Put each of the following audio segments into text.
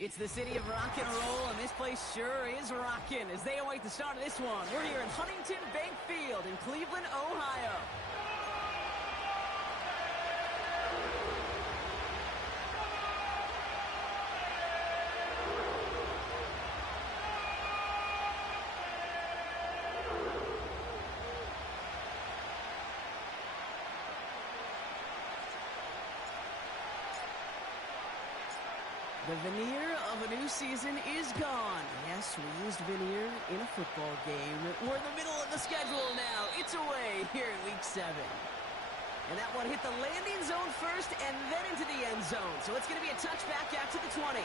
It's the city of rock and roll, and this place sure is rocking as they await the start of this one. We're here at Huntington Bank Field in Cleveland, Ohio. The veneer of a new season is gone. Yes, we used veneer in a football game. We're in the middle of the schedule now. It's away here in Week 7. And that one hit the landing zone first and then into the end zone. So it's going to be a touchback out to the 20.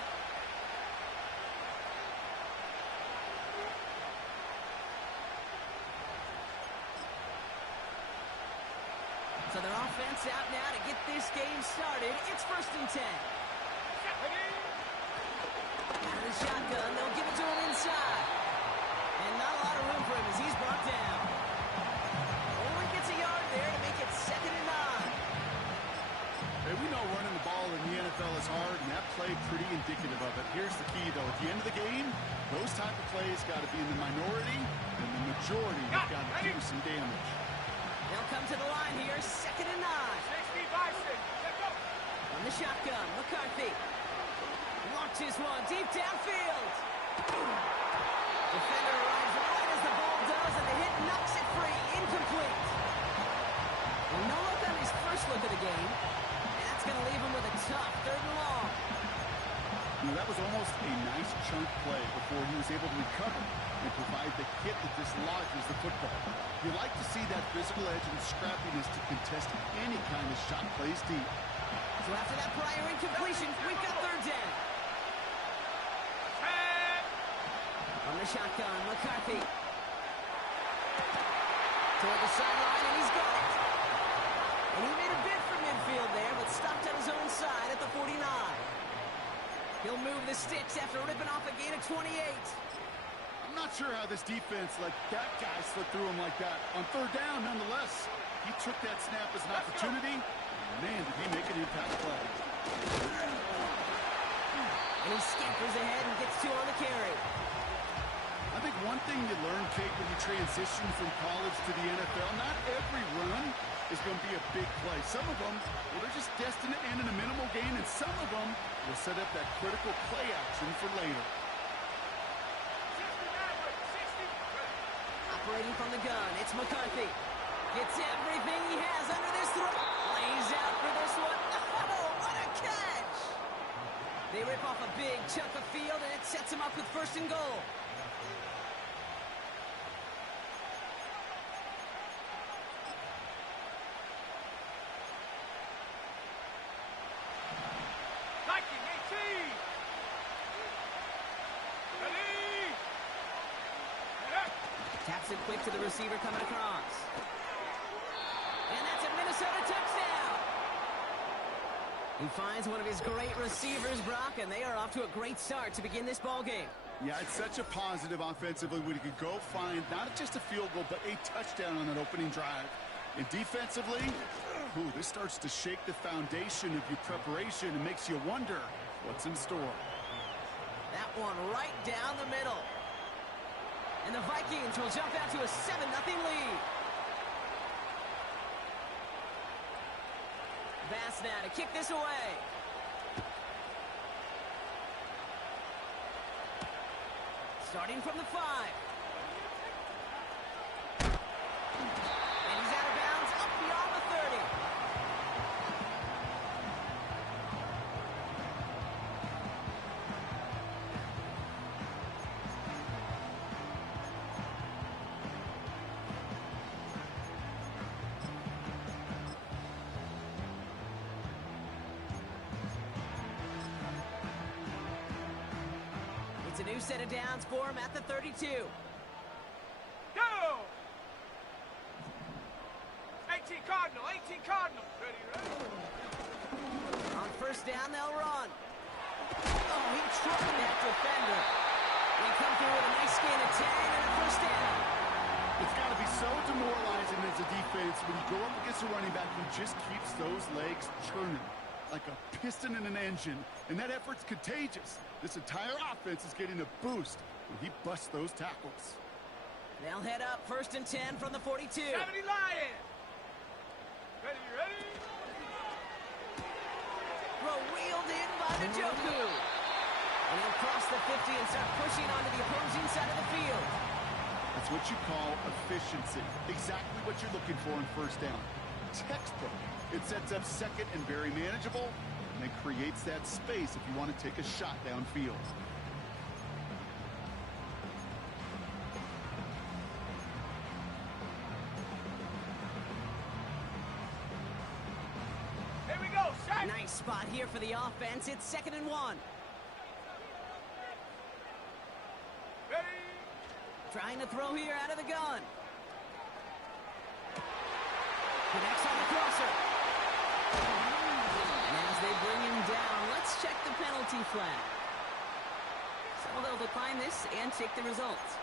So their offense out now to get this game started. It's 1st and 10. Out of the shotgun, they'll give it to him inside. And not a lot of room for him as he's brought down. Only gets a yard there to make it 2nd and 9. Hey, we know running the ball in the NFL is hard, and that play pretty indicative of it. Here's the key, though. At the end of the game, those type of plays got to be in the minority, and the majority have got to do some damage. They'll come to the line here, 2nd and 9. On the shotgun, McCarthy. Launches one deep downfield. Defender arrives right as the ball does, and the hit knocks it free. Incomplete. Well, no look on his first look of the game. And that's going to leave him with a tough 3rd and long. You know, that was almost a nice chunk play before he was able to recover and provide the hit that dislodges the football. You like to see that physical edge and scrappiness to contest any kind of shot plays deep. So after that prior incompletion, we've got 3rd down. On the shotgun, McCarthy. Toward the sideline, and he's got it. And he made a bid for midfield there, but stopped on his own side at the 49. He'll move the sticks after ripping off a gain of 28. I'm not sure how this defense let that guy slip through him like that. On 3rd down, nonetheless, he took that snap as an opportunity. Man, did he make an impact play. And he scampers ahead and gets 2 on the carry. I think one thing you learn, Kate, when you transition from college to the NFL, not every run is going to be a big play. Some of them, well, they're just destined to end in a minimal gain, and some of them will set up that critical play action for later. Operating from the gun, it's McCarthy. Gets everything he has under this throw. Lays out for this one. Oh, what a catch! They rip off a big chunk of field, and it sets him up with 1st and goal. Taps it quick to the receiver coming across. And that's a Minnesota touchdown. He finds one of his great receivers, Brock, and they are off to a great start to begin this ball game. Yeah, it's such a positive offensively when you could go find not just a field goal, but a touchdown on that opening drive. And defensively, this starts to shake the foundation of your preparation and makes you wonder what's in store. That one right down the middle. And the Vikings will jump out to a 7-0 lead. Bass now to kick this away. Starting from the 5. And he's out of bounds up beyond the 30. It's a new set of downs for him at the 32. Go! 18 Cardinal, 18 Cardinal. Ready. On 1st down, they'll run. Oh, he trucked that defender. They come through with a nice gain of 10 and a 1st down. It's got to be so demoralizing as a defense when you go up against a running back who just keeps those legs churning. like a piston in an engine, and that effort's contagious. This entire offense is getting a boost when he busts those tackles. They'll head up 1st and 10 from the 42. 70 Lions! Ready, ready? Throw wheeled in by the Joku. And he'll cross the 50 and start pushing onto the opposing side of the field. That's what you call efficiency. Exactly what you're looking for in 1st down. Textbook. It sets up 2nd and very manageable, and it creates that space if you want to take a shot downfield. Here we go, set! Nice spot here for the offense. It's 2nd and 1. Ready? Trying to throw here out of the gun. Connects on the crosser. And as they bring him down, let's check the penalty flag. So they'll decline this and take the results.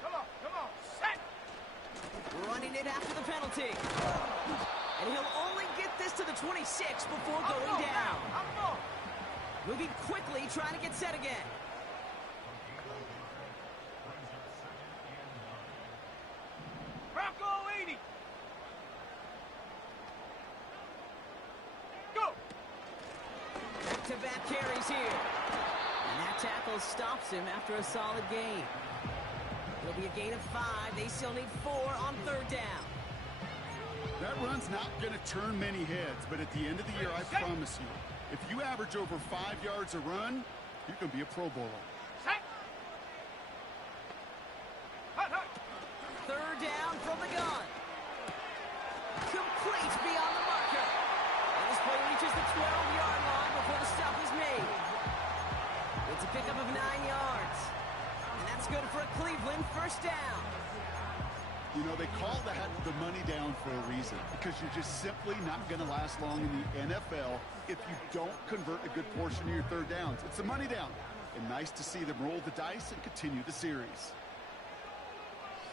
Come on, set! Running it after the penalty. And he'll only get this to the 26 before going down. I'm going. Moving quickly, trying to get set again. Bronco 80. Go! Back-to-back carries here. And that tackle stops him after a solid gain. It'll be a gain of 5. They still need 4 on 3rd down. That run's not going to turn many heads, but at the end of the year, I promise you, if you average over 5 yards a run, you're going to be a Pro Bowler. Set! Hut, hut! 3rd down from the gun. Complete beyond the marker. And this play reaches the 12-yard line before the stop is made. It's a pickup of 9 yards. And that's good for a Cleveland 1st down. You know, they call that the money down for a reason, because you're just simply not going to last long in the NFL if you don't convert a good portion of your 3rd downs. It's a money down, and nice to see them roll the dice and continue the series.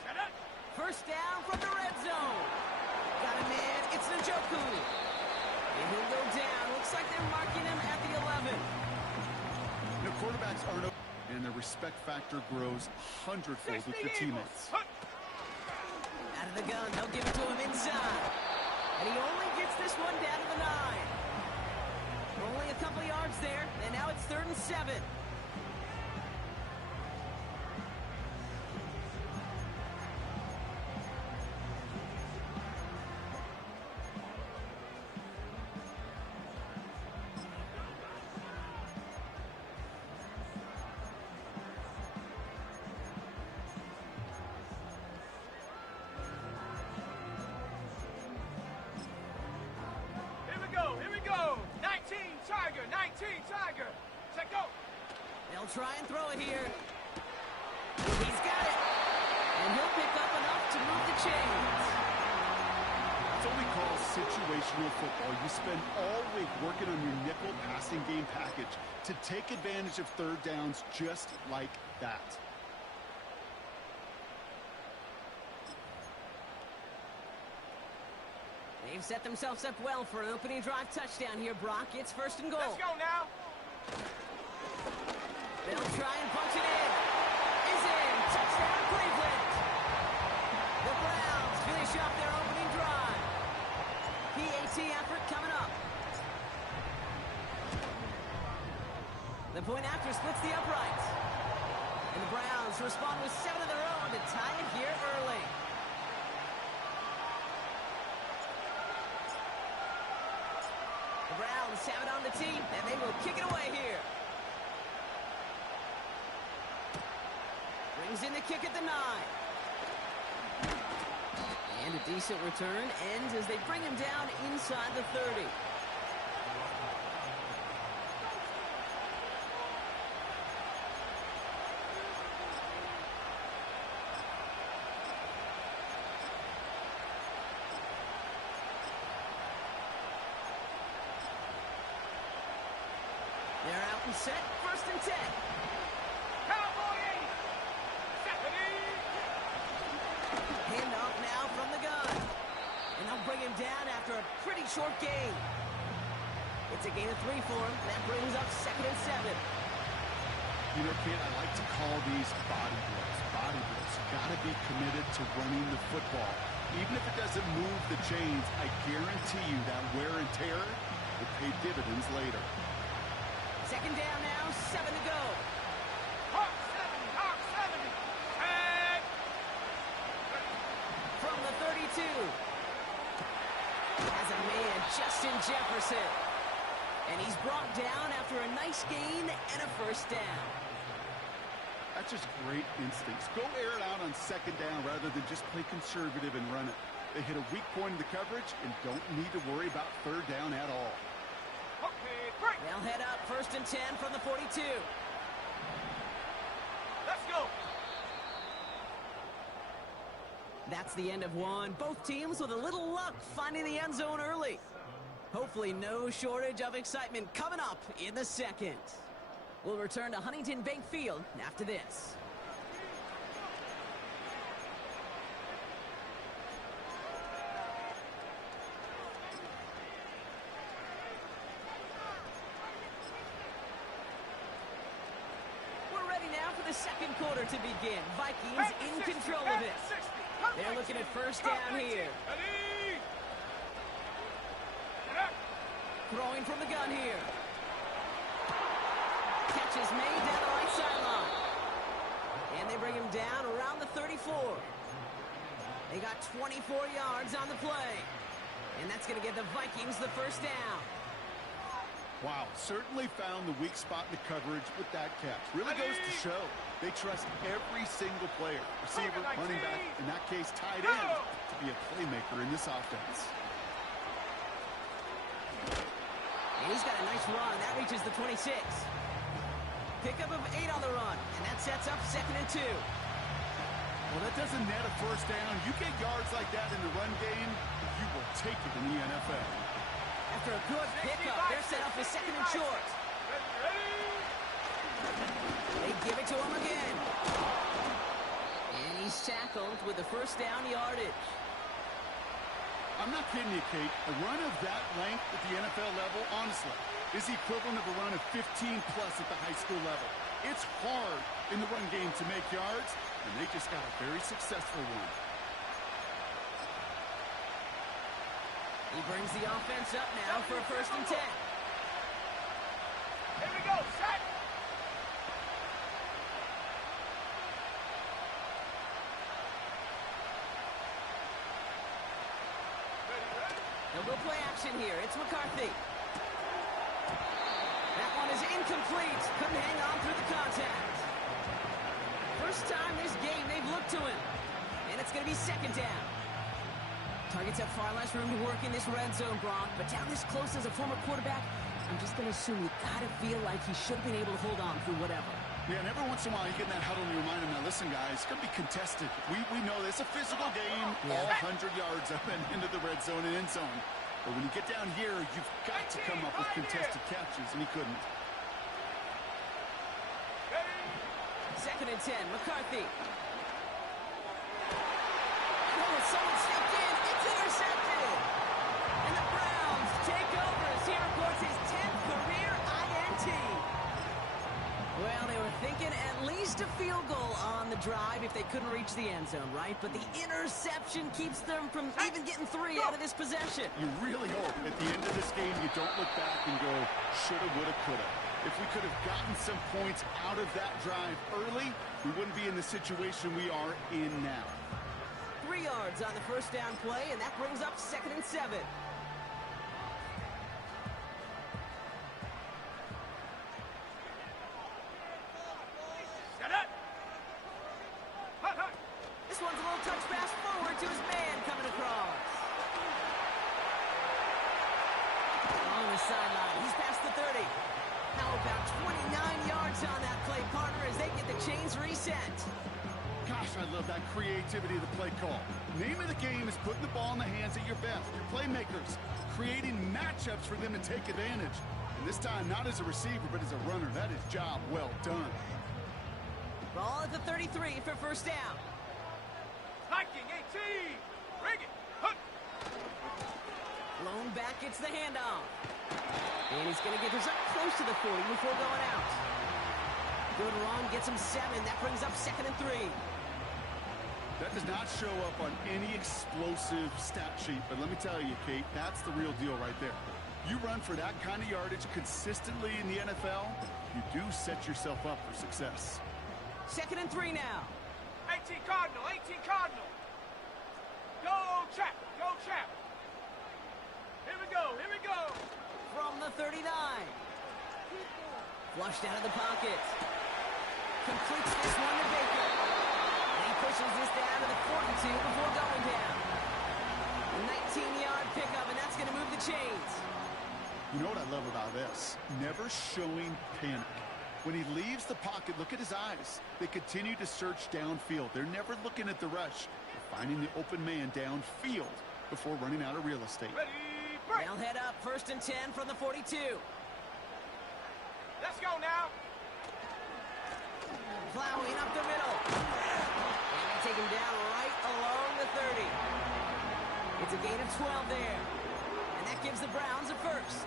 Set up! 1st down from the red zone. Got a man, it's Njoku. And he'll go down. Looks like they're marking him at the 11. You know, quarterbacks aren't open, and their respect factor grows hundredfold with your teammates. Hut! Out of the gun, they'll give it to him inside. And he only gets this one down to the 9. Only a couple of yards there, and now it's 3rd and 7. Here we go! 19 Tiger! Set go! They'll try and throw it here. He's got it. And he'll pick up enough to move the chains. That's what we call situational football. You spend all week working on your nickel passing game package to take advantage of 3rd downs just like that. They've set themselves up well for an opening drive touchdown here, Brock. It's 1st and goal. Let's go now! They'll try and punch it in. Is in. Touchdown, Cleveland. The Browns finish off their opening drive. PAT effort coming up. The point after splits the uprights. And the Browns respond with 7 of their own to tie it here early. The Browns have it on the tee, and they will kick it away here. Brings in the kick at the 9. And a decent return ends as they bring him down inside the 30. and set, 1st and 10. Cowboy 80. Hand off now from the gun. And they'll bring him down after a pretty short gain. It's a gain of 3 for him. And that brings up 2nd and 7. You know, Kate, I like to call these body blows. Body blows. You got to be committed to running the football. Even if it doesn't move the chains, I guarantee you that wear and tear will pay dividends later. 2nd down now, 7 to go. Hawk 70. Hawk 70. And From the 32. Has a man, Justin Jefferson. And he's brought down after a nice gain and a 1st down. That's just great instincts. Go air it out on 2nd down rather than just play conservative and run it. They hit a weak point in the coverage and don't need to worry about 3rd down at all. okay, break. They'll head up 1st and 10 from the 42. Let's go. That's the end of one. Both teams with a little luck finding the end zone early. Hopefully no shortage of excitement coming up in the 2nd. We'll return to Huntington Bank Field after this. We're ready now for the 2nd quarter to begin. Vikings in control of it. They're looking at 1st down here. Ready. Throwing from the gun here. Catch is made down the right sideline. And they bring him down around the 34. They got 24 yards on the play. And that's going to give the Vikings the 1st down. Wow, certainly found the weak spot in the coverage with that catch. Really goes to show they trust every single player. Receiver, running back, in that case tight end, to be a playmaker in this offense. And he's got a nice run. That reaches the 26. Pickup of 8 on the run. And that sets up 2nd and 2. Well, that doesn't net a 1st down. You get yards like that in the run game, you will take it in the NFL. After a good pickup, they're set up for 2nd and short. They give it to him again. And he's tackled with the 1st down yardage. I'm not kidding you, Kate. A run of that length at the NFL level, honestly, is the equivalent of a run of 15-plus at the high school level. It's hard in the run game to make yards, and they just got a very successful one. He brings the offense up now for a 1st and 10. Here we go. Set. They'll go play action here. It's McCarthy. That one is incomplete. Couldn't hang on through the contact. First time this game they've looked to him. And it's going to be 2nd down. Targets have far less room to work in this red zone, Brock. But down this close as a former quarterback, I'm just going to assume you got to feel like he should have been able to hold on through whatever. Yeah, and every once in a while you get in that huddle and you remind him, now listen, guys, it's going to be contested. We know this. It's a physical game, all 100 yards up and into the red zone and end zone. But when you get down here, you've got to come up with contested catches, and he couldn't. 2nd and 10, McCarthy. Oh, someone stepped in. It's intercepted. And the Browns take over as he reports his 10th career INT. Well, they were thinking at least a field goal on the drive if they couldn't reach the end zone, right? But the interception keeps them from even getting 3 out of this possession. You really hope at the end of this game you don't look back and go, shoulda, woulda, coulda. If we could have gotten some points out of that drive early, we wouldn't be in the situation we are in now. 3 yards on the 1st down play, and that brings up 2nd and 7. Set it. Hut, hut. This one's a little touch pass forward to his man coming across. On the sideline, he's past the 30. How about 29 yards on that play, partner, as they get the chains reset. Gosh, I love that creativity of the play call. Name of the game is putting the ball in the hands of your best, your playmakers. creating matchups for them to take advantage. And this time, not as a receiver, but as a runner. That is job well done. Ball at the 33 for first down. Hiking 18. Bring it. Hunt. Blown back gets the handoff. And he's going to get this up close to the 40 before going out. Good run, gets him 7. That brings up 2nd and 3. That does not show up on any explosive stat sheet, but let me tell you, Kate, that's the real deal right there. You run for that kind of yardage consistently in the NFL, you do set yourself up for success. 2nd and 3 now. 18 Cardinal. 18 Cardinal. Go, Chap. Go, Chap. Here we go. Here we go. From the 39. Flushed out of the pocket. Completes this one to Baker. And he pushes this down to the 42 before going down. A 19-yard pickup, and that's going to move the chains. You know what I love about this? Never showing panic. When he leaves the pocket, look at his eyes. They continue to search downfield. They're never looking at the rush. They're finding the open man downfield before running out of real estate. Ready, break. They'll head up 1st and 10 from the 42. Let's go now. Plowing up the middle. And they take him down right along the 30. It's a gain of 12 there. And that gives the Browns a first.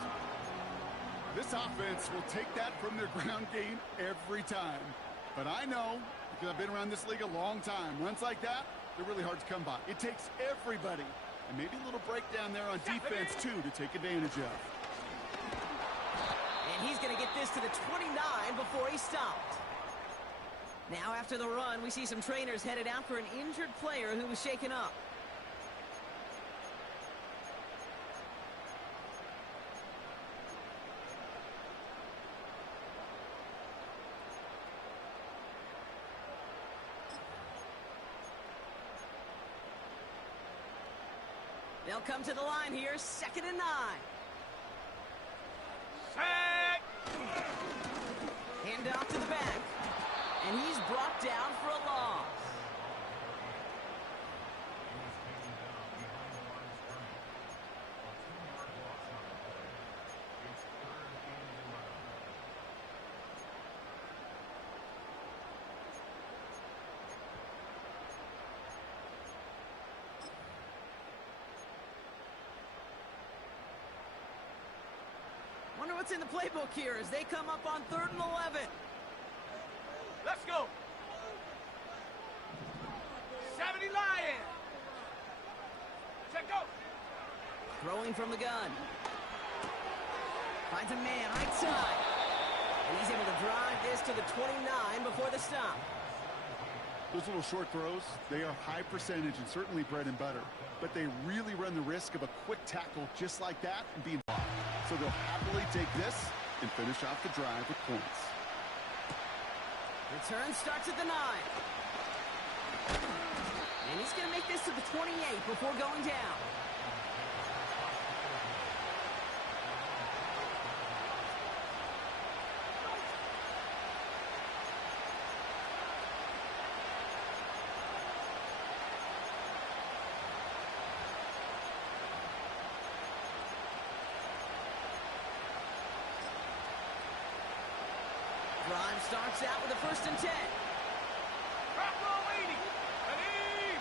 This offense will take that from their ground game every time. But I know, because I've been around this league a long time, runs like that, they're really hard to come by. It takes everybody. And maybe a little breakdown there on defense, too, to take advantage of. And he's going to get this to the 29 before he stopped. Now, after the run, we see some trainers headed out for an injured player who was shaken up. They'll come to the line here, 2nd and 9. Set. Hand off to the back. And he's brought down for a loss. Wonder what's in the playbook here as they come up on 3rd and 11. Let's go. 70 Lion. Check go. Throwing from the gun. Finds a man right side. And he's able to drive this to the 29 before the stop. Those little short throws, they are high percentage and certainly bread and butter. But they really run the risk of a quick tackle just like that and being blocked. So they'll happily take this and finish off the drive with points. Return starts at the 9. And he's going to make this to the 28 before going down. Drive starts out with a 1st and 10. Drop roll 80. Ready.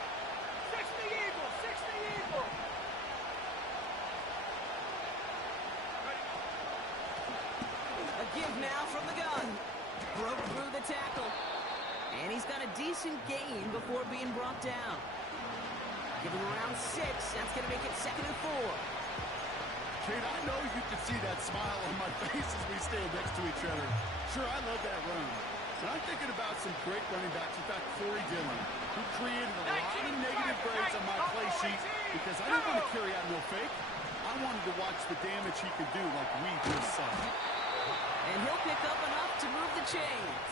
60 Eagle. 60 Eagle. Ready. A give now from the gun. Broke through the tackle. And he's got a decent gain before being brought down. Give him around 6. That's going to make it 2nd and 4. Kate, I know you can see that smile on my face as we stand next to each other. Sure, I love that run. But I'm thinking about some great running backs. In fact, Corey Dillon, who created a lot of negative grades on my play sheet because I didn't want to carry out no fake. I wanted to watch the damage he could do like we just saw. And he'll pick up enough to move the chains.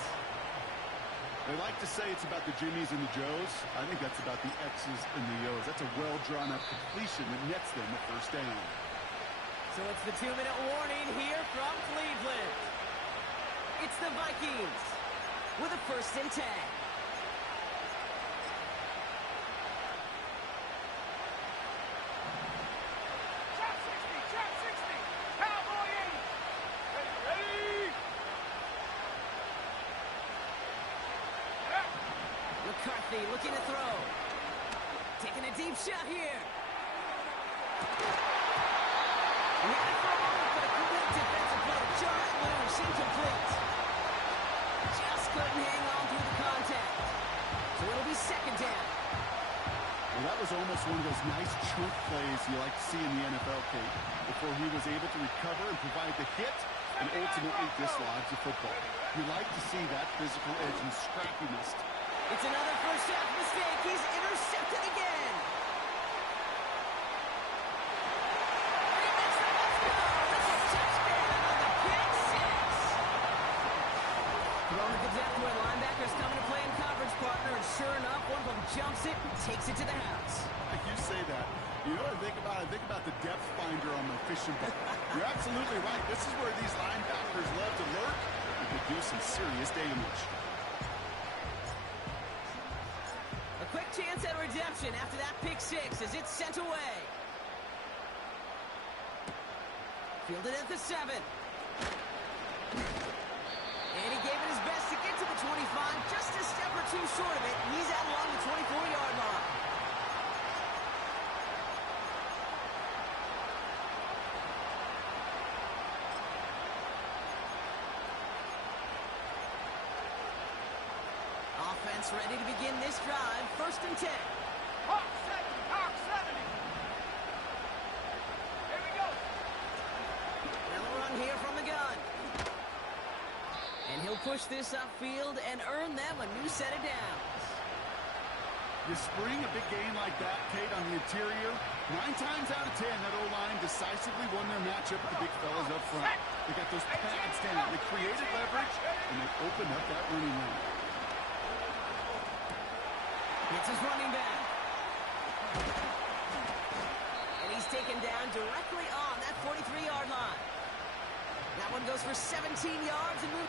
They like to say it's about the Jimmies and the Joes. I think that's about the X's and the O's. That's a well-drawn-up completion that nets them a first down. So it's the 2-minute warning here from Cleveland. It's the Vikings with a 1st and 10. Chop 60. McCarthy looking to throw. Taking a deep shot here. And he had it for a moment, but a quick defensive play to jar it loose. Incomplete. Just couldn't hang on through the contact. So it'll be second down. Well, that was almost one of those nice chunk plays you like to see in the NFL, Kate, before he was able to recover and provide the hit and ultimately dislodge the football. You like to see that physical edge and scrappiness. It's another first half mistake. He's intercepted again. And he makes the let's go. It's a touchdown on the pick six. Throwing it to depth where linebackers coming to play in coverage partner, and sure enough, one of them jumps it and takes it to the house. Like you say that. You know what I think about? I think about the depth finder on the fishing boat. You're absolutely right. This is where these linebackers love to lurk and could do some serious damage. A quick chance at redemption after that pick six as it's sent away. Fielded at the 7. And he gave it his best to get to the 25, just a step or two short of it. He's out along the 24-yard line. Offense ready to begin this drive. First and 10. Hawk 70, Hawk 70. Here we go. Another run here from the gun. And he'll push this upfield and earn them a new set of downs. You spring a big game like that, Kate, on the interior, 9 times out of 10, that O-line decisively won their matchup with the big fellas up front. They got those pads down. They created leverage, and they opened up that running lane. It's his running back. And he's taken down directly on that 43-yard line. That one goes for 17 yards and moves.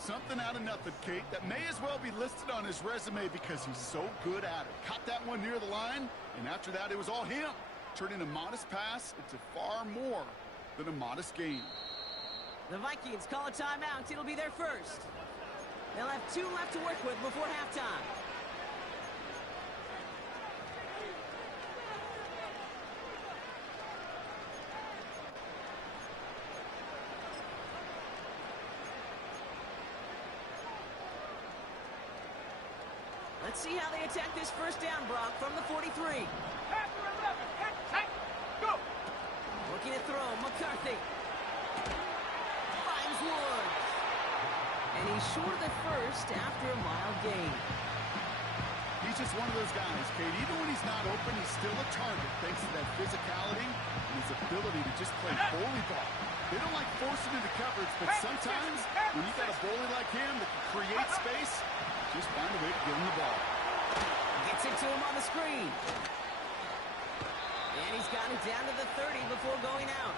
Something out of nothing, Kate, that may as well be listed on his resume because he's so good at it. Caught that one near the line, and after that, it was all him. Turning a modest pass into far more than a modest gain. The Vikings call a timeout. It'll be their first. They'll have 2 left to work with before halftime. Let's see how they attack this first down, Brock, from the 43. After 11, hit, tight, go. Looking to throw, McCarthy. Finds Woods. And he's short of the first after a mild gain. He's just one of those guys, Kate. Even when he's not open, he's still a target thanks to that physicality and his ability to just play bully ball. They don't like forcing into coverage, but sometimes when you got a bully like him that can create space, just find a way to get him the ball. Gets it to him on the screen. And he's got it down to the 30 before going out.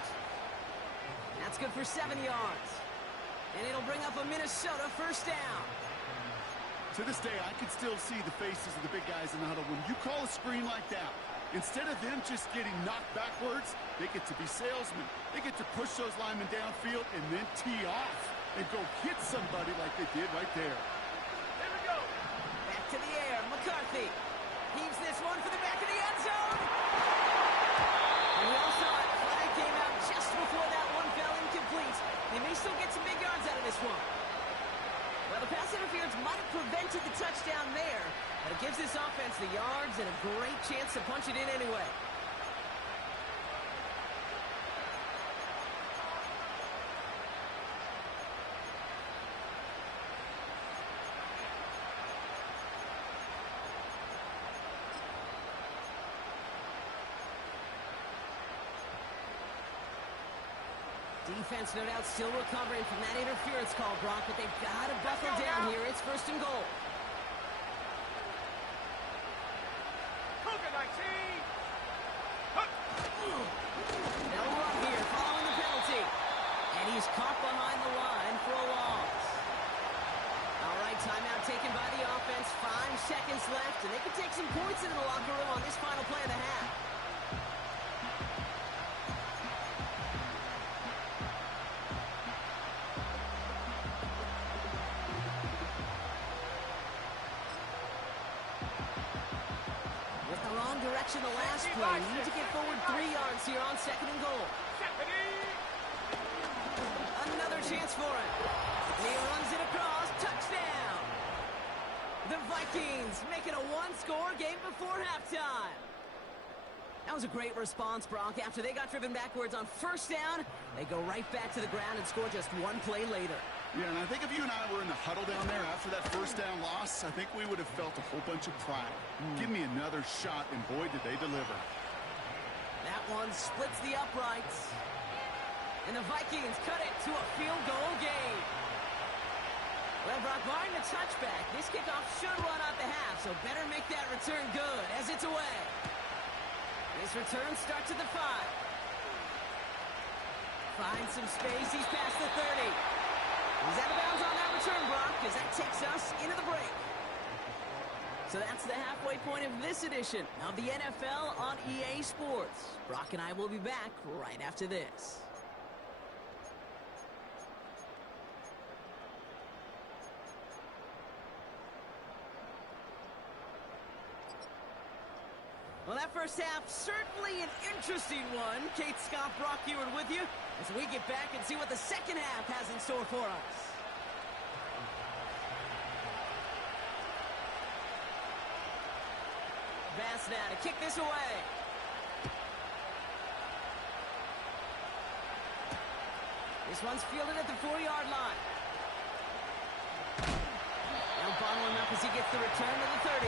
That's good for 7 yards. And it'll bring up a Minnesota first down. To this day, I can still see the faces of the big guys in the huddle. When you call a screen like that, instead of them just getting knocked backwards, they get to be salesmen. They get to push those linemen downfield and then tee off and go hit somebody like they did right there. Here we go. Back to the air, McCarthy. Heaves this one for the back of the end zone. And we all saw it. Flag came out just before that one fell incomplete. They may still chance to punch it in anyway. Defense, no doubt, still recovering from that interference call, Brock, but they've got to buckle down here. It's 1st and goal. Cougar 19. They'll run here following the penalty. And he's caught behind the line for a loss. All right, timeout taken by the offense. 5 seconds left, and they can take some points into the locker room on this final play of the half. Direction the last play. Need to get forward 3 yards here on 2nd and goal. Another chance for him. And he runs it across. Touchdown. The Vikings make it a 1-score game before halftime. That was a great response, Brock. After they got driven backwards on 1st down, they go right back to the ground and score just 1 play later. Yeah, and I think if you and I were in the huddle down there after that 1st down loss, I think we would have felt a whole bunch of pride. Give me another shot, and boy, did they deliver. That one splits the uprights. And the Vikings cut it to a field goal game. Well, Brock, barring the touchback, this kickoff should run out the half, so better make that return good as it's away. This return starts at the 5. Finds some space. He's past the 30. He's out of bounds on that return, Brock, because that takes us into the break. So that's the halfway point of this edition of the NFL on EA Sports. Brock and I will be back right after this. Well, that first half, certainly an interesting one. Kate, Scott, Brock Ewart with you as we get back and see what the second half has in store for us. Bass now to kick this away. This one's fielded at the 4-yard line. Now bottling up as he gets the return to the 30.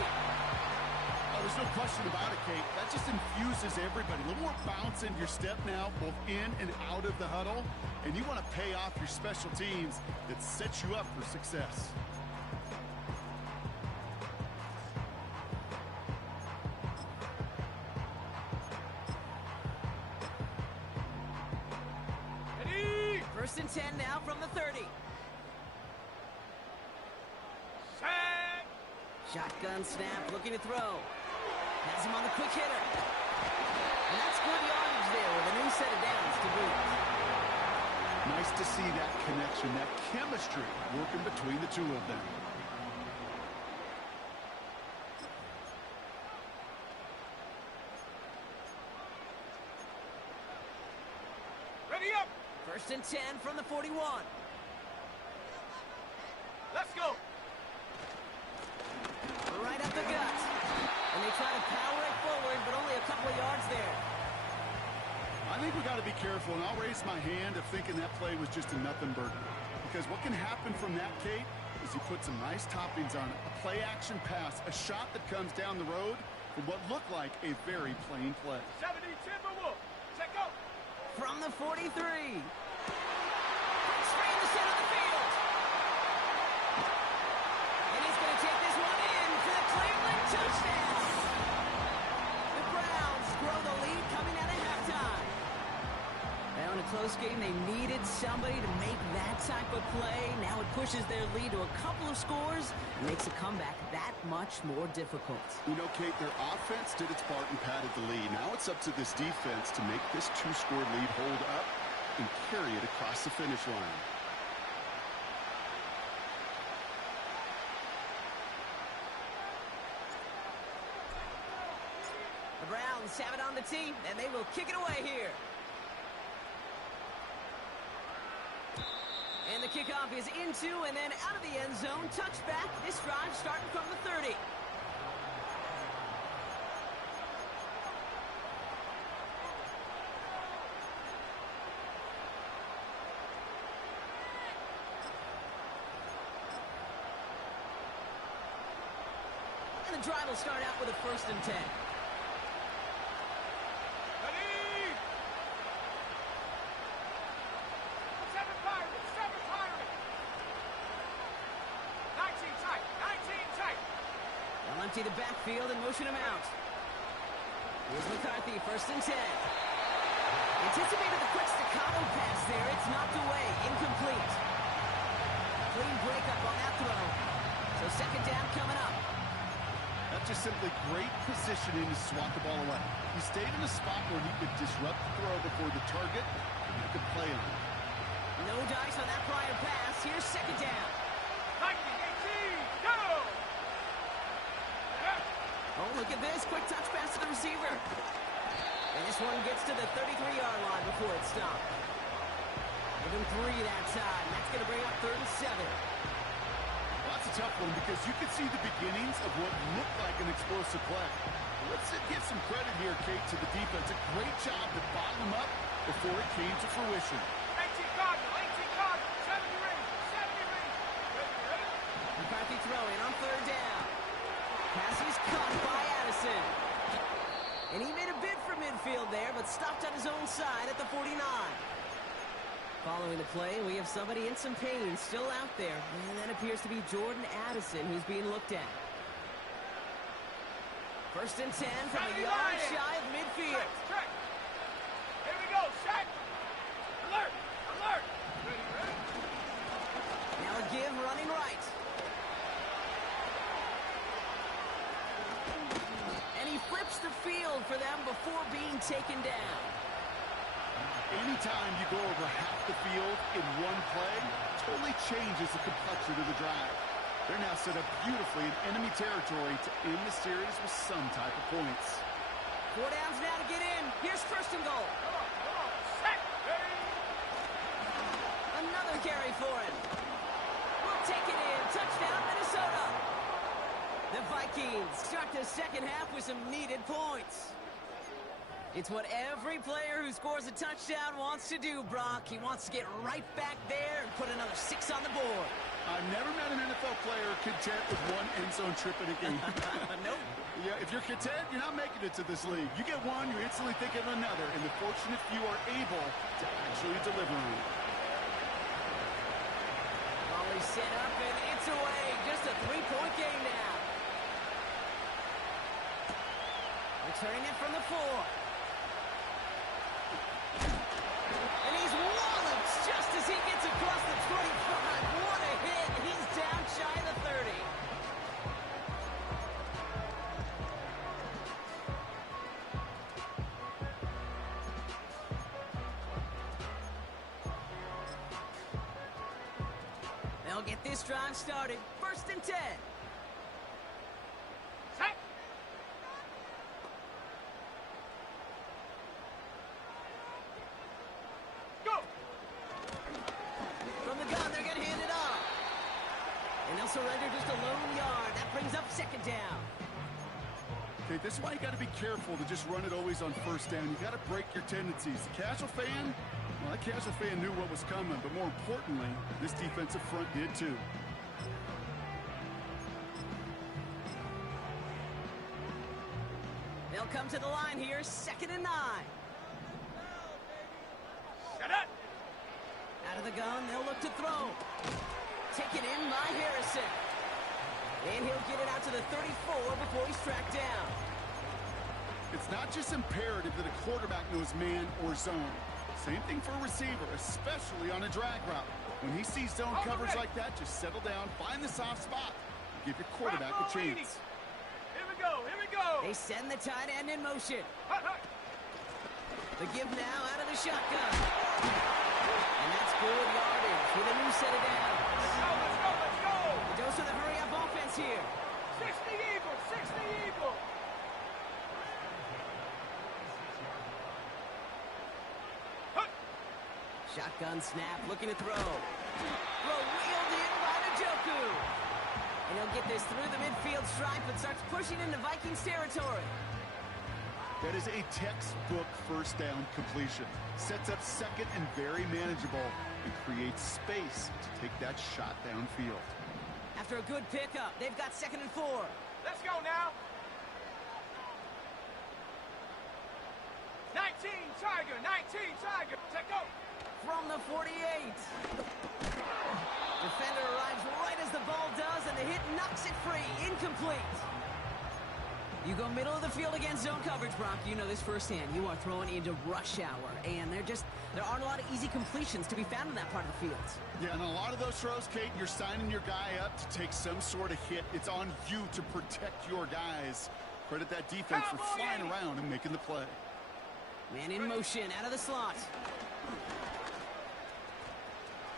Oh, there's no question about it, Kate. That just infuses everybody. A little more bounce in your step now, both in and out of the huddle. And you want to pay off your special teams that sets you up for success. Ready? 1st and 10 now from the 30. Set. Shotgun snap, looking to throw. Has him on the quick hitter. And that's good yardage there with a new set of downs to boot. Nice to see that connection, that chemistry working between the two of them. Ready up. 1st and 10 from the 41. Let's go. Right up the gut. And they try to power it forward, but only a couple of yards there. I think we got to be careful, and I'll raise my hand of thinking that play was just a nothing burger. Because what can happen from that, Kate, is you put some nice toppings on it. A play-action pass, a shot that comes down the road from what looked like a very plain play. 70 Timberwolves. Set go. From the 43. Straight in the center of the field. And he's going to take this one in for the Cleveland touchdown. The Browns grow the lead coming out of halftime. Now in a close game, they needed somebody to make that type of play. Now it pushes their lead to a couple of scores and makes a comeback that much more difficult. You know, Kate, their offense did its part and padded the lead. Now it's up to this defense to make this 2-score lead hold up and carry it across the finish line. The Browns have it on the tee, and they will kick it away here. And the kickoff is into and then out of the end zone. Touchback. This drive starting from the 30. drive will start out with a 1st and 10. Ready? Seven Pirates, 19 tight, 19 tight. They'll empty the backfield and motion him out. Here's McCarthy, 1st and 10. Anticipated the quick staccato pass there. It's knocked away, incomplete. Clean breakup on that throw. So 2nd down coming up. That's just simply great positioning to swat the ball away. He stayed in a spot where he could disrupt the throw before the target and make a play on it. No dice on that prior pass. Here's 2nd down. 19, 18, go! Oh, look at this. Quick touch pass to the receiver. And this one gets to the 33-yard line before it stopped. Give him 3 that time. That's going to bring up 3rd and 7. Well, that's a tough one because you could see the beginnings of what looked like an explosive play. Let's give some credit here, Kate, to the defense. A great job to bottle him up before it came to fruition. 18 Cardinal, 70 range, 70 range. Ready? McCarthy throwing on 3rd down. Pass is caught by Addison. And he made a bid for midfield there, but stopped on his own side at the 49. Following the play, we have somebody in some pain still out there. And that appears to be Jordan Addison, who's being looked at. 1st and 10 from a yard shy of midfield. Check. Here we go, set. Alert, alert. Ready. Now a give running right. And he flips the field for them before being taken down. Anytime you go over half the field in one play, totally changes the complexion of the drive. They're now set up beautifully in enemy territory to end the series with some type of points. 4 downs now to get in. Here's 1st and goal. Come on, set. Ready. Another carry for him. We'll take it in. Touchdown, Minnesota. The Vikings start the 2nd half with some needed points. It's what every player who scores a touchdown wants to do, Brock. He wants to get right back there and put another 6 on the board. I've never met an NFL player content with one end zone trip in a game. Nope. Yeah, if you're content, you're not making it to this league. You get one, you're instantly thinking of another, and the fortunate few are able to actually deliver on it. Volley set up, and it's away. Just a 3-point game now. Returning it from the 4. And he's walloped just as he gets across the 25. What a hit. He's down shy of the 30. They'll get this drive started. 1st and 10. Set. Go. From the gun, they're going to hand it off. And they'll surrender just a lone yard. That brings up 2nd down. Okay, this is why you got to be careful to just run it always on 1st down. You got to break your tendencies. The casual fan, well, that casual fan knew what was coming, but more importantly, this defensive front did too. They'll come to the line here, 2nd and 9. Set up. Out of the gun, they'll look to throw. Taken in by Harrison. And he'll get it out to the 34 before he's tracked down. It's not just imperative that a quarterback knows man or zone. Same thing for a receiver, especially on a drag route. When he sees zone coverage like that, just settle down, find the soft spot, and give your quarterback a chance. Here we go, here we go. They send the tight end in motion. Hut, hut. The give now out of the shotgun. And that's good yardage with a new set of downs. Let's go, let's go, let's go. The dose of the hurry-up offense here. 60 Eagles, 60 Eagles. Hut. Shotgun snap, looking to throw. Throw wheeled in by Njoku. And he'll get this through the midfield stripe and starts pushing into Vikings territory. That is a textbook 1st down completion. Sets up 2nd and very manageable and creates space to take that shot downfield. After a good pickup, they've got 2nd and 4. Let's go now. 19 Tiger, 19 Tiger. Let go. From the 48. Defender arrives right as the ball does, and the hit knocks it free. Incomplete. You go middle of the field against zone coverage, Brock. You know this firsthand. You are throwing into rush hour, and there aren't a lot of easy completions to be found in that part of the field. Yeah, and a lot of those throws, Kate, you're signing your guy up to take some sort of hit. It's on you to protect your guys. Credit that defense for flying around and making the play. Man in motion, out of the slot.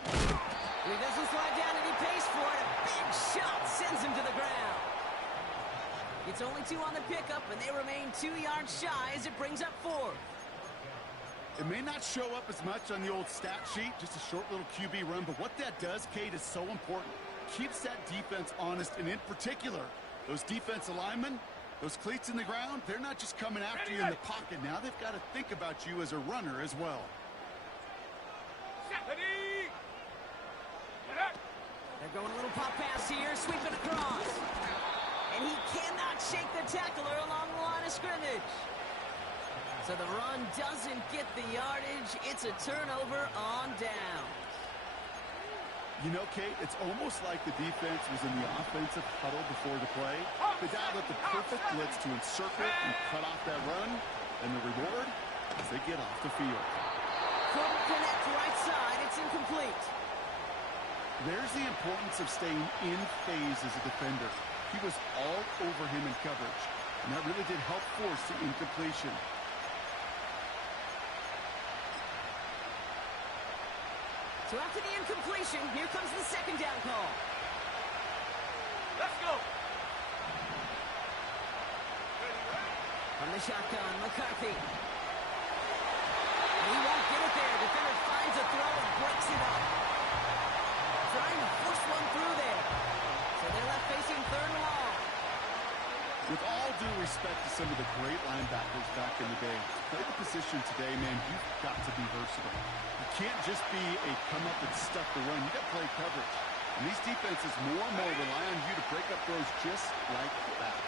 He doesn't slide down, and he pays for it. A big shot sends him to the ground. It's only 2 on the pickup, and they remain 2 yards shy as it brings up 4. It may not show up as much on the old stat sheet, just a short little QB run, but what that does, Kate, is so important. Keeps that defense honest, and in particular, those defense linemen, those cleats in the ground, they're not just coming after you in the pocket. Now they've got to think about you as a runner as well. They're going a little pop pass here, sweeping across. And he cannot shake the tackler along the line of scrimmage. So the run doesn't get the yardage. It's a turnover on downs. You know, Kate, it's almost like the defense was in the offensive huddle before the play. They dialed up the perfect blitz to encircle and cut off that run. And the reward is they get off the field. Couldn't connect right side. It's incomplete. There's the importance of staying in phase as a defender. He was all over him in coverage, and that really did help force the incompletion. So after the incompletion, here comes the second down call. Let's go. From the shotgun, McCarthy. And he won't get it there. Defender finds a throw and breaks it up. Trying to force one through there. So they're left facing 3rd and long. With all due respect to some of the great linebackers back in the day, to play the position today, man, you've got to be versatile. You can't just be a come up and stuff the run. You got to play coverage. And these defenses more and more rely on you to break up throws just like that.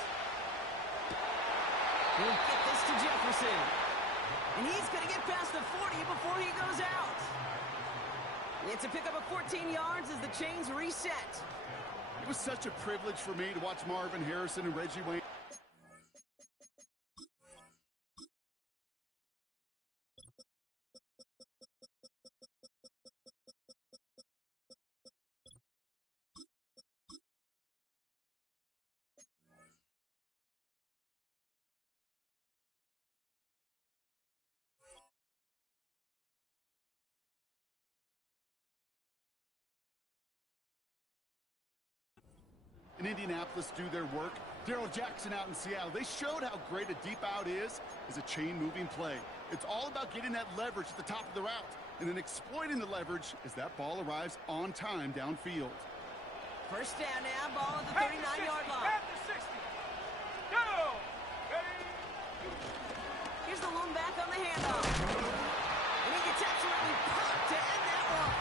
He'll get this to Jefferson. And he's going to get past the 40 before he goes out. It's a pickup of 14 yards as the chains reset. It was such a privilege for me to watch Marvin Harrison and Reggie Wayne. In Indianapolis do their work. Darrell Jackson out in Seattle. They showed how great a deep out is as a chain-moving play. It's all about getting that leverage at the top of the route and then exploiting the leverage as that ball arrives on time downfield. First down now, ball at the 39-yard line. At the 60. Go! Ready? Here's the loom back on the handoff. And he gets absolutely popped to end that one.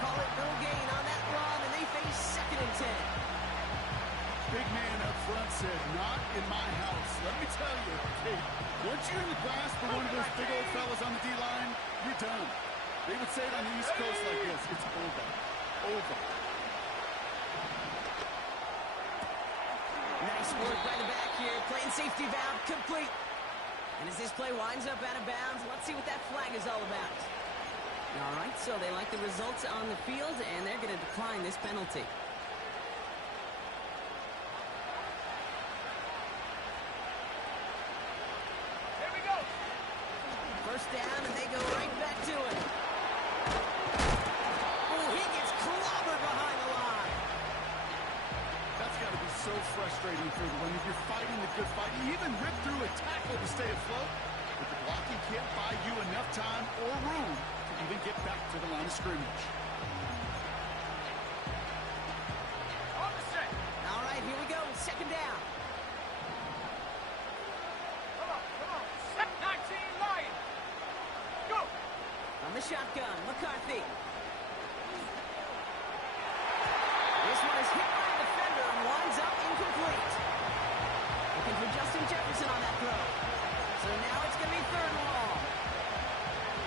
Call it no gain on that run, and they face 2nd and 10. Big man up front said, not in my house. Let me tell you, hey, once you're in the grasp of one of those big old fellas on the D-line, you're done. They would say it on the East Coast like this, it's over. Over. Nice work by the back here, playing safety valve complete. And as this play winds up out of bounds, let's see what that flag is all about. All right, so they like the results on the field, and they're going to decline this penalty. Here we go. First down, and they go right back to it. Oh, he gets clobbered behind the line. That's got to be so frustrating for them. If you're fighting the good fight, you even rip through a tackle to stay afloat, but the blocking can't buy you enough time or room to even get back to the line of scrimmage. On the set. All right, here we go, 2nd down. Come on. Set 19 Lion. Go. On the shotgun, McCarthy. This one is hit by a defender, and winds up incomplete. Looking for Justin Jefferson on that throw. So now it's going to be third and long.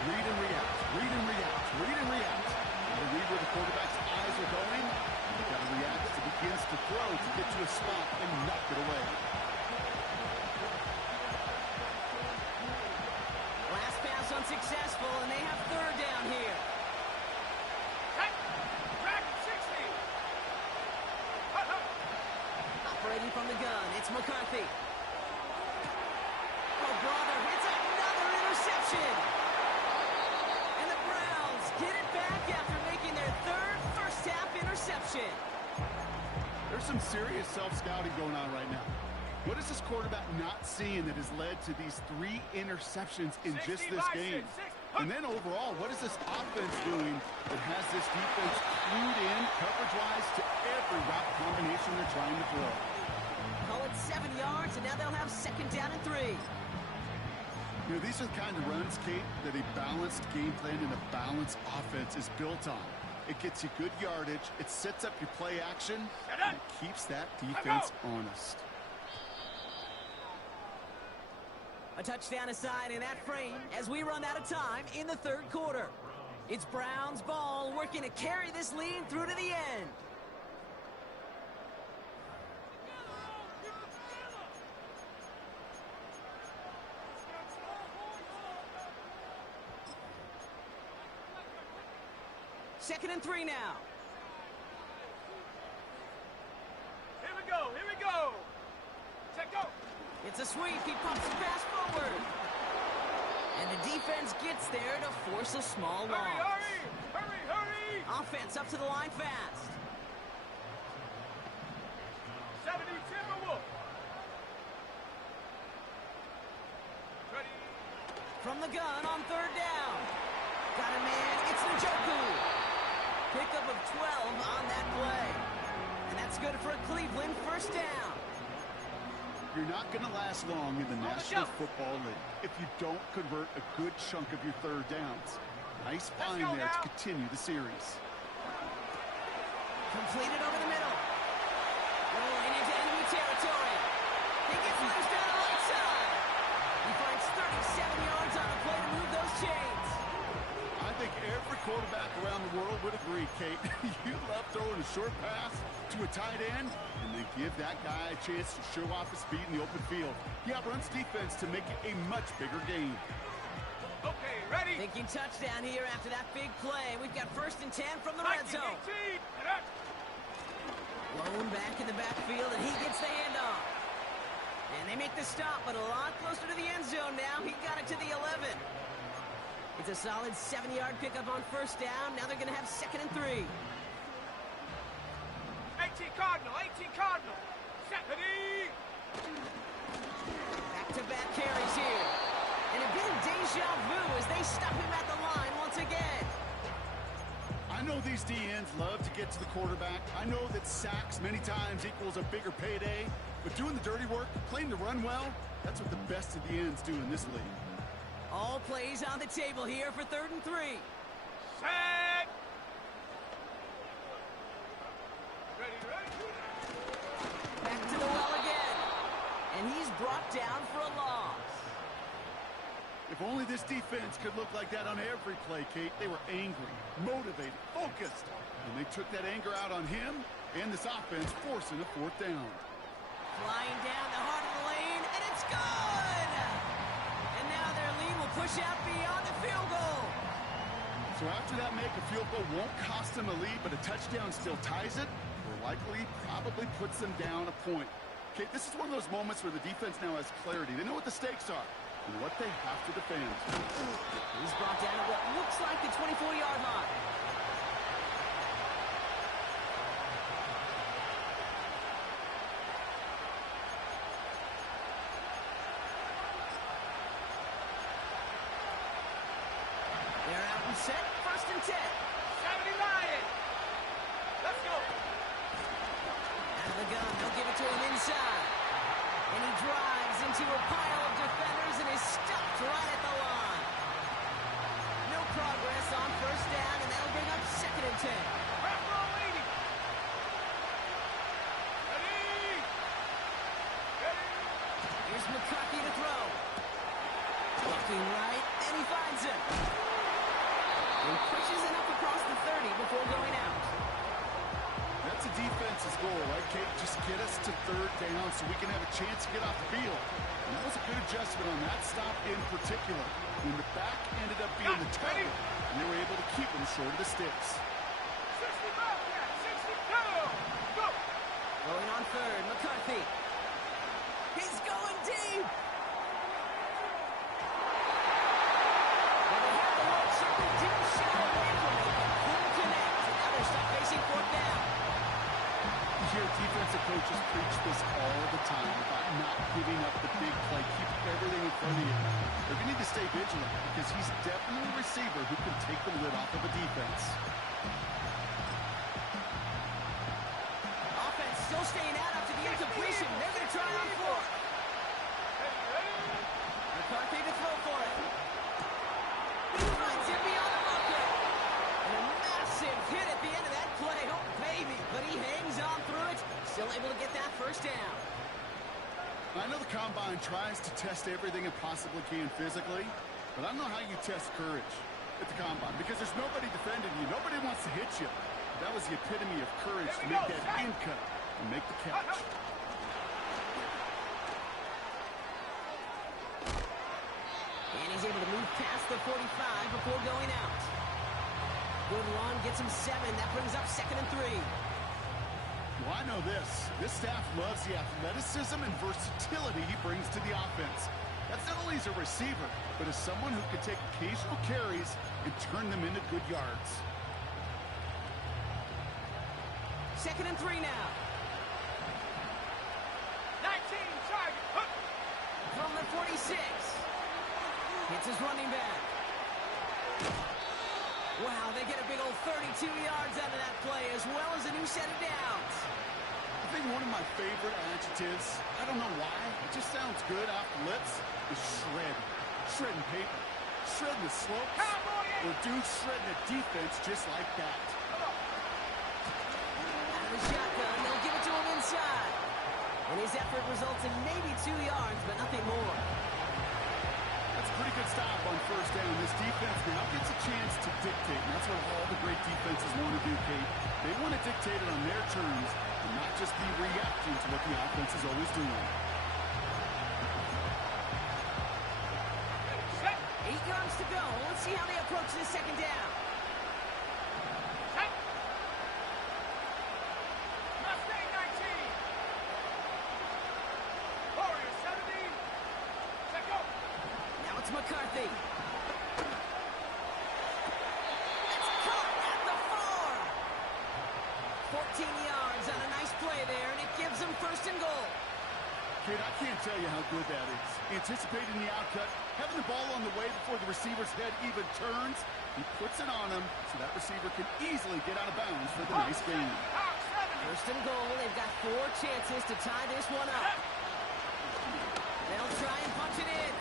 Read and react, read and react, read and react. You read where the quarterback's eyes are going. You've got to react as he begins to throw to get to a spot and knock it away. Last pass unsuccessful, and they have third down here. Back 60. Operating from the gun, it's McCarthy. Oh, brother, it's another interception. And the Browns get it back after making their third first-half interception. There's some serious self-scouting going on right now. What is this quarterback not seeing that has led to these 3 interceptions in just this game? And then overall, what is this offense doing that has this defense clued in coverage-wise to every route combination they're trying to throw? Call it 7 yards, and now they'll have second down and 3. You know, these are the kind of runs, Kate, that a balanced game plan and a balanced offense is built on. It gets you good yardage, it sets up your play action, and it keeps that defense honest. A touchdown aside in that frame as we run out of time in the third quarter. It's Browns ball working to carry this lead through to the end. Second and 3 now. Here we go, here we go. Check go. It's a sweep. He pumps the pass forward. And the defense gets there to force a small loss. Hurry, hurry, hurry, hurry. Offense up to the line fast. 70 Timberwolves. Ready. From the gun on third down. Got a man. It's Njoku. Pickup of 12 on that play. And that's good for Cleveland first down. You're not going to last long in the National Football League if you don't convert a good chunk of your third downs. Nice find there to continue the series. Completed over the middle. Rolling into enemy territory. He gets loose down the right side. He finds 37 yards on the play to move those chains. I think every quarterback around the world would agree, Kate. You love throwing a short pass to a tight end and then give that guy a chance to show off his speed in the open field. He outruns defense to make it a much bigger game. Okay, ready. Thinking touchdown here after that big play. We've got first and 10 from the red zone. Blown back in the backfield, and he gets the handoff. And they make the stop, but a lot closer to the end zone now. He got it to the 11. It's a solid 7-yard pickup on first down. Now they're going to have second and 3. 18 Cardinal, 18 Cardinal. Ready. Back-to-back carries here. And a bit of deja vu as they stop him at the line once again. I know these DNs love to get to the quarterback. I know that sacks many times equals a bigger payday. But doing the dirty work, playing to run well, that's what the best of the ends do in this league. All plays on the table here for third and 3. Set. Ready, ready. Back to the well again. And he's brought down for a loss. If only this defense could look like that on every play, Kate. They were angry, motivated, focused. And they took that anger out on him and this offense, forcing a fourth down. Flying down the heart of the lane, and it's good! And now their lead will push out beyond the field goal. So after that make, a field goal won't cost them a lead, but a touchdown still ties it, or likely probably puts them down a point. Okay, this is one of those moments where the defense now has clarity. They know what the stakes are and what they have to defend. He's brought down at what looks like the 24-yard line. They're out and set, first and 10. 70 Lions. Let's go. Out of the gun, they'll give it to him inside. And he drives into a pile of defenders and is stopped right at the line. No progress on first down, and that'll bring up second and 10. Press roll 80. Ready. Looking right, and he finds him. And pushes it up across the 30 before going out. That's a defense's goal, right, Kate? Just get us to third down so we can have a chance to get off the field. And that was a good adjustment on that stop in particular. When the back ended up being the target, and they were able to keep him short of the sticks. 60 Bobcat, 62. Go. Going on third, McCarthy. He's going deep. Well, they had the whole chip and didn't shy away from it, but couldn't connect. And now they're stuck facing fourth down. You hear defensive coaches preach this all the time about not giving up the big play. Keep everything in front of you. They're going to need to stay vigilant because he's definitely a receiver who can take the lid off of a defense. Offense still staying out after the incompletion. They're going to try on fourth. McCarthy to throw for it. He finds him beyond the marker. And a massive hit at the end of that play. Oh, baby. But he hangs on through it. Still able to get that first down. I know the Combine tries to test everything it possibly can physically, but I don't know how you test courage at the Combine because there's nobody defending you. Nobody wants to hit you. That was the epitome of courage to make that in cut and make the catch. And he's able to move past the 45 before going out. Good run, gets him 7. That brings up 2nd and 3. Well, I know this. This staff loves the athleticism and versatility he brings to the offense. That's not only as a receiver, but as someone who can take occasional carries and turn them into good yards. 2nd and 3 now. 19 target. Hook. From the 46. Hits his running back. Wow, they get a big old 32 yards out of that play, as well as a new set of downs. I think one of my favorite adjectives, I don't know why, it just sounds good off the lips, is shred. Shredding paper. Shredding the slopes. Or do shredding a defense just like that. Out of the shotgun, they'll give it to him inside. And his effort results in maybe 2 yards, but nothing more. That's a pretty good stop on first down. This defense now gets a chance to dictate, and that's what all the great defenses want to do, Kate. They want to dictate it on their terms and not just be reacting to what the offense is always doing. 8 yards to go. Let's see how they approach this second down. Mustang 19. Warriors 17. Set go. Now it's McCarthy. It's caught at the 4. 14 yards on a nice play there, and it gives them 1st and goal. Kate, I can't tell you how good that is. Anticipating the outcut, having the ball on the way before the receiver's head even turns, he puts it on him so that receiver can easily get out of bounds for the nice gain. 1st and goal. They've got 4 chances to tie this one up. They'll try and punch it in.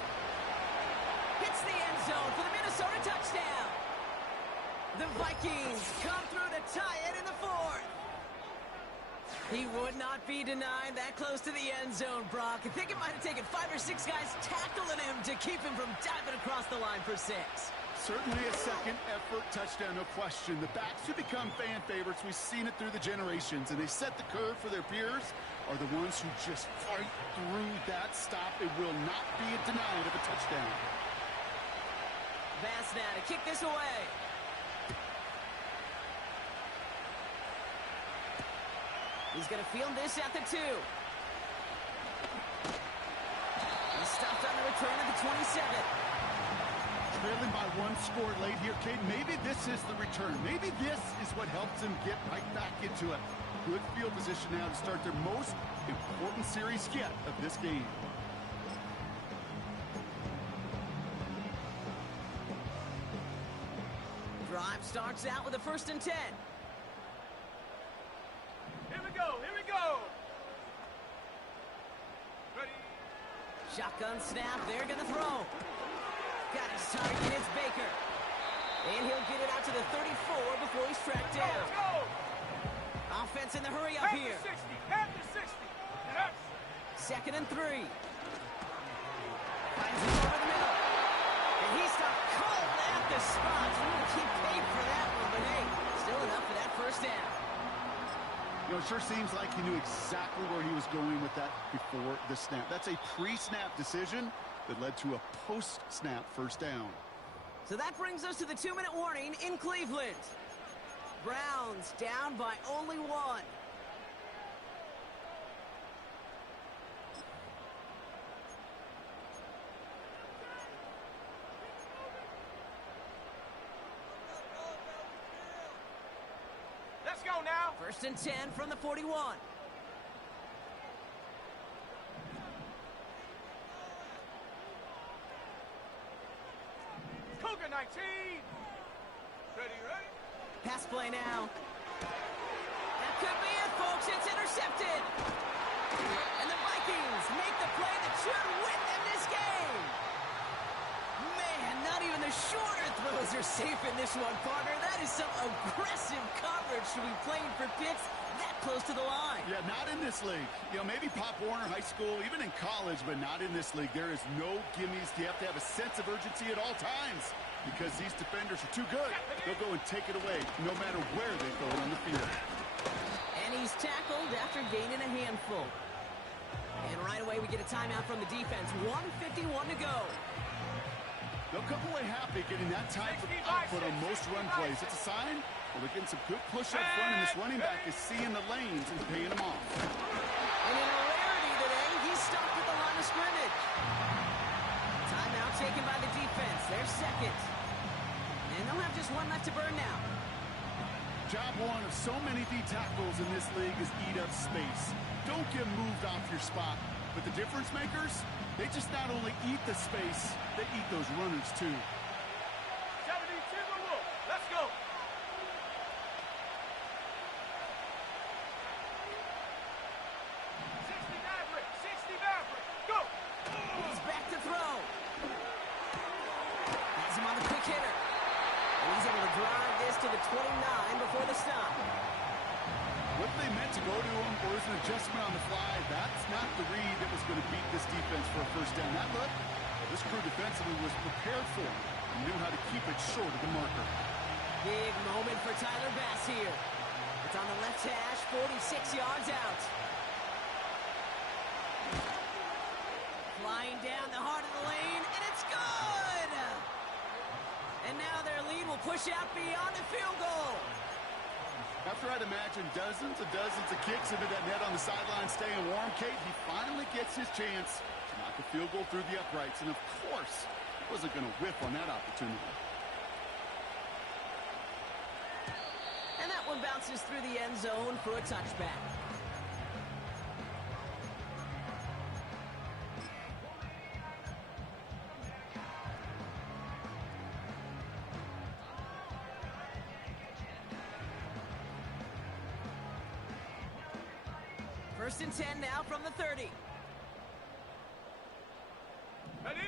Hits the end zone for the Minnesota touchdown. The Vikings come through to tie it in the 4th. He would not be denied that close to the end zone, Brock. I think it might have taken 5 or 6 guys tackling him to keep him from diving across the line for 6. Certainly a second effort touchdown, no question. The backs who become fan favorites, we've seen it through the generations, and they set the curve for their peers, are the ones who just fight through that stop. It will not be denied of a touchdown. Bass now to kick this away. He's going to field this at the 2. He's stopped on the return at the 27. Trailing by 1 score late here, Cade. Maybe this is the return. Maybe this is what helps them get right back into it. Good field position now to start their most important series yet of this game. Drive starts out with a 1st and 10. Here we go. Here we go. Ready. Shotgun snap. They're going to throw. Got his target. It's Baker. And he'll get it out to the 34 before he's tracked down. Go. Offense in the hurry up here. Half to 60. And up. 2nd and 3. Finds him over the middle. it sure seems like he knew exactly where he was going with that before the snap. That's a pre-snap decision that led to a post-snap first down. So that brings us to the 2-minute warning in Cleveland. Browns down by only 1. Let's go now. 1st and 10 from the 41. Cougar 19. Ready. Pass play now. That could be it, folks. It's intercepted. And the Vikings make the play that should win them this game. Man, not even the shorter throws are safe in this one, partner. That is some aggressive coverage to be playing for picks that close to the line. Yeah, not in this league. You know, maybe Pop Warner High School, even in college, but not in this league. There is no gimmies. You have to have a sense of urgency at all times because these defenders are too good. They'll go and take it away no matter where they throw it on the field. And he's tackled after gaining a handful. And right away we get a timeout from the defense. 1:51 to go. They'll come away happy getting that type of output on most run plays. It's a sign that we're getting some good push up front, and this running back is seeing the lanes and paying them off. And in a rarity today, he's stopped at the line of scrimmage. Timeout taken by the defense. Their second. And they'll have just one left to burn now. Job one of so many D tackles in this league is eat up space. Don't get moved off your spot. But the difference makers, they just not only eat the space, they eat those runners too. 70 Timberwolves. Let's go. 60 Maverick. 60 Maverick. Go. He's back to throw. Has him on the quick hitter. And he's able to drive this to the 29 before the stop. What they meant to go to him or is an adjustment on the fly, that's not the read that was going to beat this defense for a first down. That look, this crew defensively was prepared for it and knew how to keep it short of the marker. Big moment for Tyler Bass here. It's on the left hash, 46 yards out. Flying down the heart of the lane, and it's good! And now their lead will push out beyond the field goal. After I'd imagine dozens of kicks into that net on the sideline staying warm, Kate, he finally gets his chance to knock a field goal through the uprights. And of course, he wasn't going to whiff on that opportunity. And that one bounces through the end zone for a touchback. First and 10 now from the 30. Ready.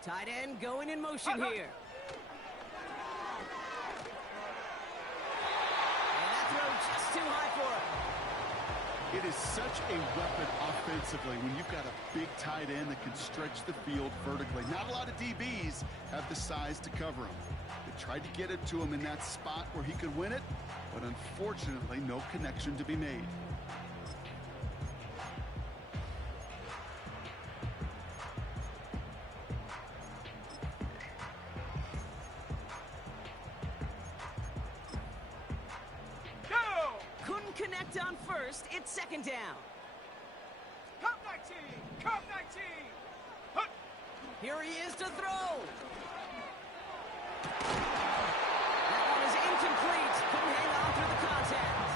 Tight end going in motion here. And that throw just too high for him. It is such a weapon offensively when you've got a big tight end that can stretch the field vertically. Not a lot of DBs have the size to cover him. They tried to get it to him in that spot where he could win it, but unfortunately, no connection to be made. Go. Couldn't connect on first. It's second down. Cup 19. Cup 19. Hup. Here he is to throw. That one is incomplete. Couldn't hang on through the contact.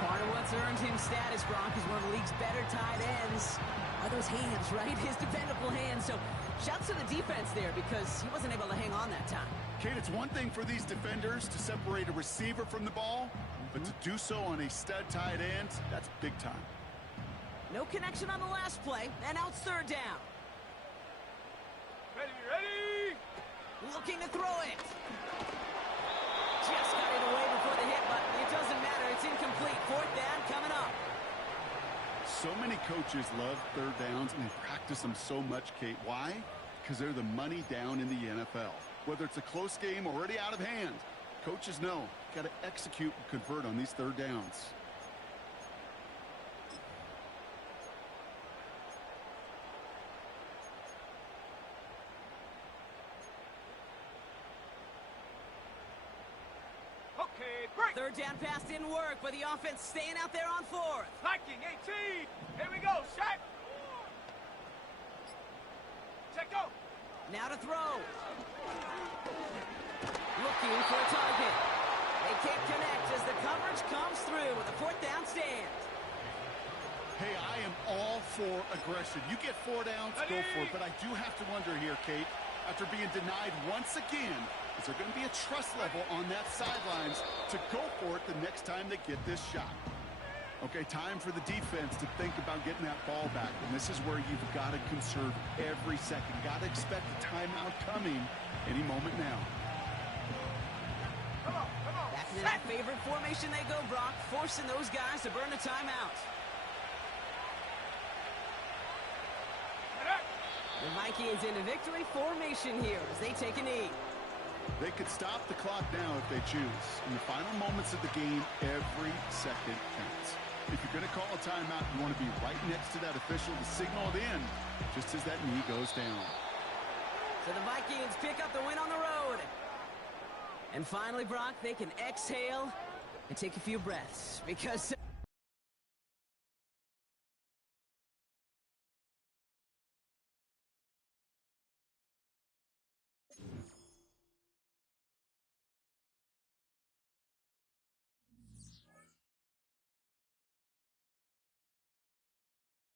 Part of what's earned him status, Gronk, is one of the league's better tight ends. Are those hands, right? His dependable hands. So shouts to the defense there because he wasn't able to hang on that time. Kate, it's one thing for these defenders to separate a receiver from the ball, but to do so on a stud tight end, that's big time. No connection on the last play, and now it's third down. Ready. Looking to throw it. Just got it away before the hit, but it doesn't matter. It's incomplete. Fourth down coming up. So many coaches love third downs, and they practice them so much, Kate. Why? Because they're the money down in the NFL. Whether it's a close game already out of hand Coaches know, got to execute and convert on these third downs. Okay, break. Third down pass didn't work, but the offense staying out there on fourth. Viking 18. Here we go, Shaq. Check go. Now to throw. Looking for a target. They can't connect as the coverage comes through with a fourth down stand. Hey, I am all for aggression. You get 4 downs, go for it. But I do have to wonder here, Kate, after being denied once again, is there going to be a trust level on that sidelines to go for it the next time they get this shot? Okay, time for the defense to think about getting that ball back. And this is where you've got to conserve every second. Got to expect a timeout coming any moment now. Come on, come on. Back into that favorite formation they go, Brock, forcing those guys to burn a timeout. The Vikings into victory formation here as they take a knee. They could stop the clock now if they choose. In the final moments of the game, every second counts. If you're going to call a timeout, you want to be right next to that official to signal it in, just as that knee goes down. So the Vikings pick up the win on the road. And finally, Brock, they can exhale and take a few breaths because